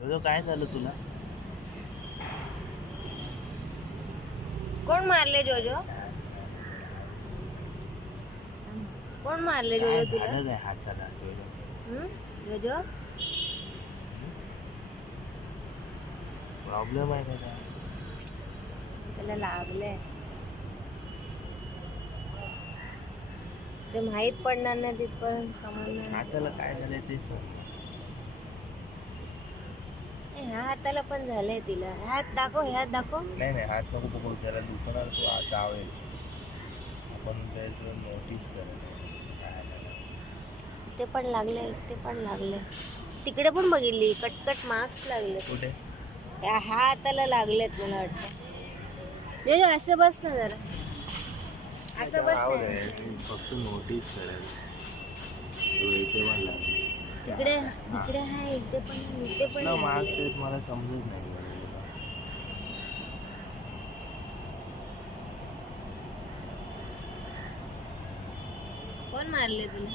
जोजो काय झालं तुला? कोण मारले जोजो? कोण मारले काय जोजो तुला? झालं काय हाताला जोजो? जोजो प्रॉब्लेम आहे का काय? त्याला लागलंय. ते माहित पडणार नाही तिथपर्यंत समजणार. हाताला काय झालंय ते सांग. ह्या हाताला पण झालंय तिला. हात दाखव, ह्यात दाखव. नाही नाही, हात नको बघू, त्याला दुखणार तो चावेल. आपण त्याचं नोटीस करत काय झालं. ते पण लागले, ते पण लागले. तिकडे पण बघितली, कटकट मार्क्स लागले. कुठे? ह्या हाताला लागलेत मला वाटतं. जोजो असं बस ना जरा. असं बस राहू ना. दे, फक्त नोटीस करेल. इथे पण लागले. इकडे इकडे आहे, इथे पण मार्क्स लागले. आहेत मला समजत नाही. कोण मारले तुला?